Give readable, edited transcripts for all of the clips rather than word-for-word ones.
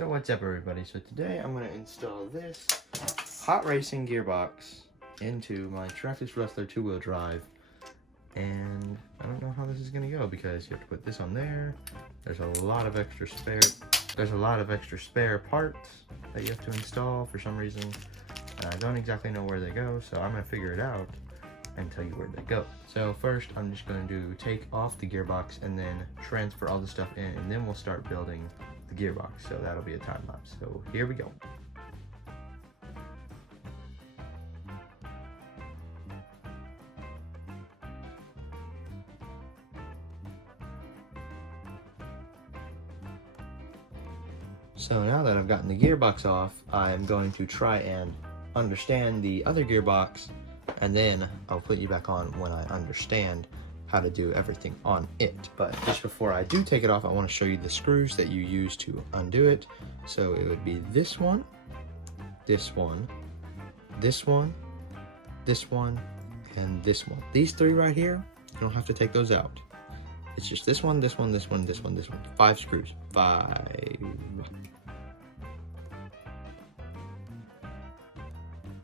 So what's up everybody? So today I'm going to install this hot racing gearbox into my Traxxas Rustler 2-wheel drive, and I don't know how this is going to go because you have to put this on there. There's a lot of extra spare parts that you have to install for some reason, and I don't exactly know where they go, so I'm going to figure it out and tell you where they go. So first I'm just going to take off the gearbox and then transfer all the stuff in, and then we'll start building the gearbox, so that'll be a time lapse. So here we go. So now that I've gotten the gearbox off, I'm going to try and understand the other gearbox, and then I'll put you back on when I understand how to do everything on it. But just before I do take it off, I want to show you the screws that you use to undo it. So it would be this one, this one, this one, this one, and this one. These three right here, you don't have to take those out. It's just this one, this one, this one, this one, this one. 5 screws. 5.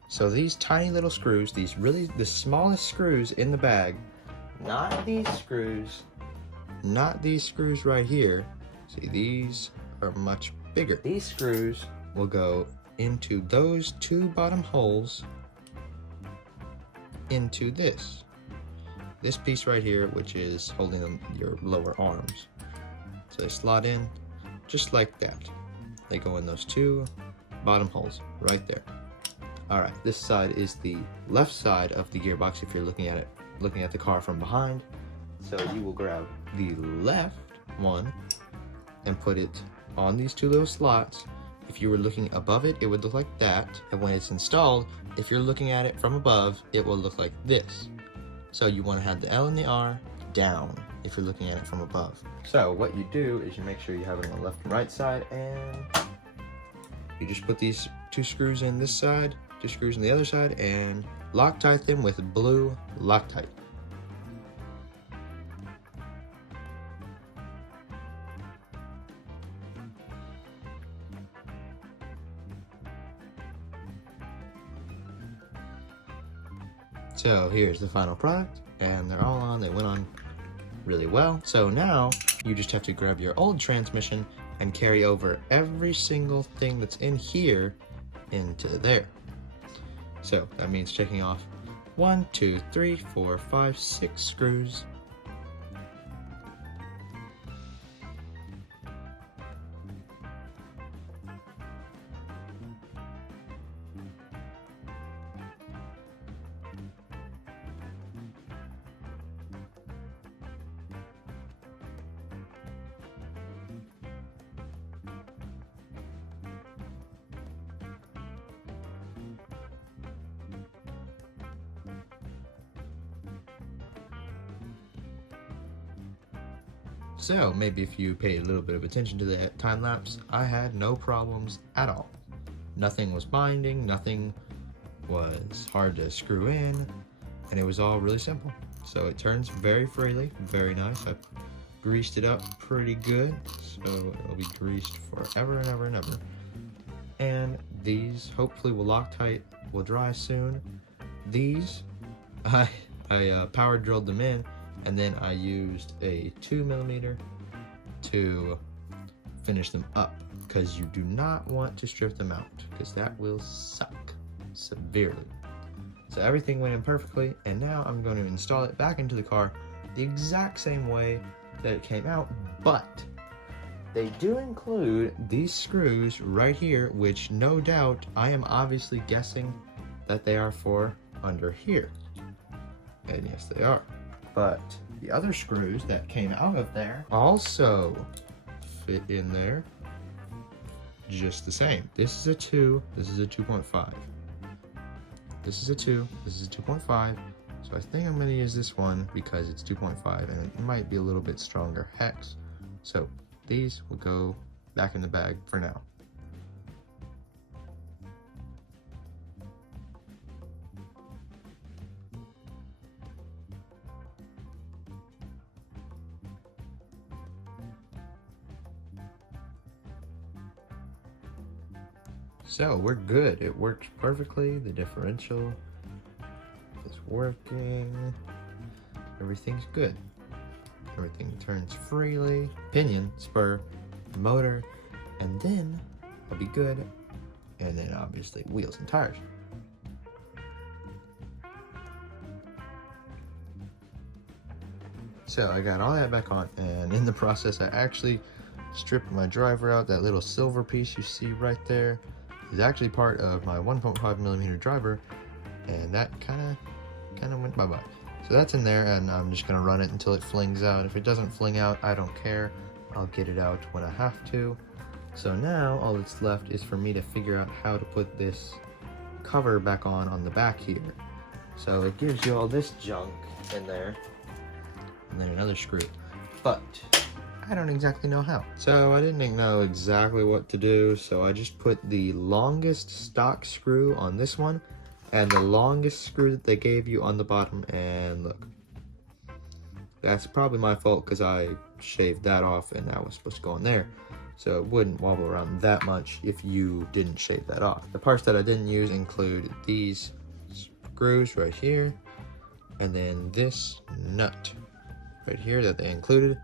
So these tiny little screws, the smallest screws in the bag, not these screws right here. See, these are much bigger. These screws will go into those 2 bottom holes into this piece right here, which is holding your lower arms. So they slot in just like that. They go in those 2 bottom holes right there. All right, this side is the left side of the gearbox if you're looking at the car from behind. So you will grab the left one and put it on these 2 little slots. If you were looking above it, it would look like that. And when it's installed, if you're looking at it from above, it will look like this. So you want to have the L and the R down if you're looking at it from above. So what you do is you make sure you have it on the left and right side, and you just put these 2 screws in this side, 2 screws on the other side, and Loctite them with blue Loctite. So here's the final product, and they're all on. They went on really well. So now you just have to grab your old transmission and carry over every single thing that's in here into there. So that means taking off 1, 2, 3, 4, 5, 6 screws. So maybe if you paid a little bit of attention to the time lapse, I had no problems at all. Nothing was binding, nothing was hard to screw in, and it was all really simple. So it turns very freely, very nice. I greased it up pretty good, so it'll be greased forever and ever and ever. And these hopefully will Loctite, will dry soon. These, I power drilled them in, and then I used a 2mm to finish them up, because you do not want to strip them out, because that will suck severely. So everything went in perfectly, and now I'm going to install it back into the car the exact same way that it came out, but they do include these screws right here, which no doubt I am obviously guessing that they are for under here. And yes, they are. But the other screws that came out of there also fit in there just the same. This is a 2, this is a 2.5. This is a 2, this is a 2.5. So I think I'm going to use this one because it's 2.5 and it might be a little bit stronger hex. So these will go back in the bag for now. So we're good. It works perfectly. The differential is working. Everything's good. Everything turns freely. Pinion, spur, motor, and then I'll be good. And then obviously wheels and tires. So I got all that back on, and in the process I actually stripped my driver out. That little silver piece you see right there is actually part of my 1.5mm driver, and that kind of went bye-bye. So that's in there, and I'm just gonna run it until it flings out. If it doesn't fling out, I don't care. I'll get it out when I have to. So now all that's left is for me to figure out how to put this cover back on the back here. So it gives you all this junk in there, and then another screw. But I don't exactly know how. So I didn't know exactly what to do, so I just put the longest stock screw on this one and the longest screw that they gave you on the bottom, and look. That's probably my fault because I shaved that off and that was supposed to go in there. So it wouldn't wobble around that much if you didn't shave that off. The parts that I didn't use include these screws right here, and then this nut right here that they included,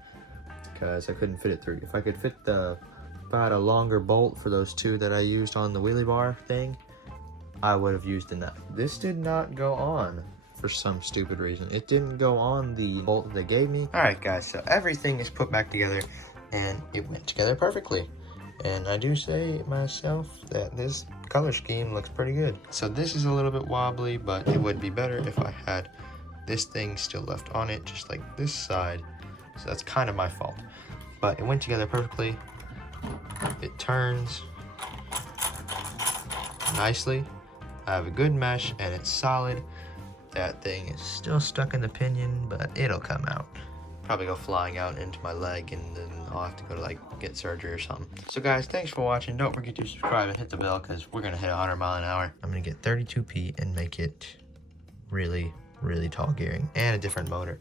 because I couldn't fit it through. If I could fit about a longer bolt for those two that I used on the wheelie bar thing, I would have used a nut. This did not go on for some stupid reason. It didn't go on the bolt that they gave me. Alright guys, so everything is put back together and it went together perfectly. And I do say myself that this color scheme looks pretty good. So this is a little bit wobbly, but it would be better if I had this thing still left on it, just like this side. So that's kind of my fault. But it went together perfectly. It turns nicely. I have a good mesh and it's solid. That thing is still stuck in the pinion, but it'll come out. Probably go flying out into my leg, and then I'll have to go to like get surgery or something. So guys, thanks for watching. Don't forget to subscribe and hit the bell because we're gonna hit 100 miles an hour. I'm gonna get 32p and make it really, really tall gearing and a different motor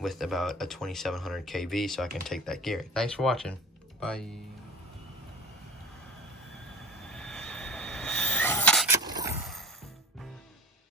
with about a 2700 kV so I can take that gearing. Thanks for watching. Bye.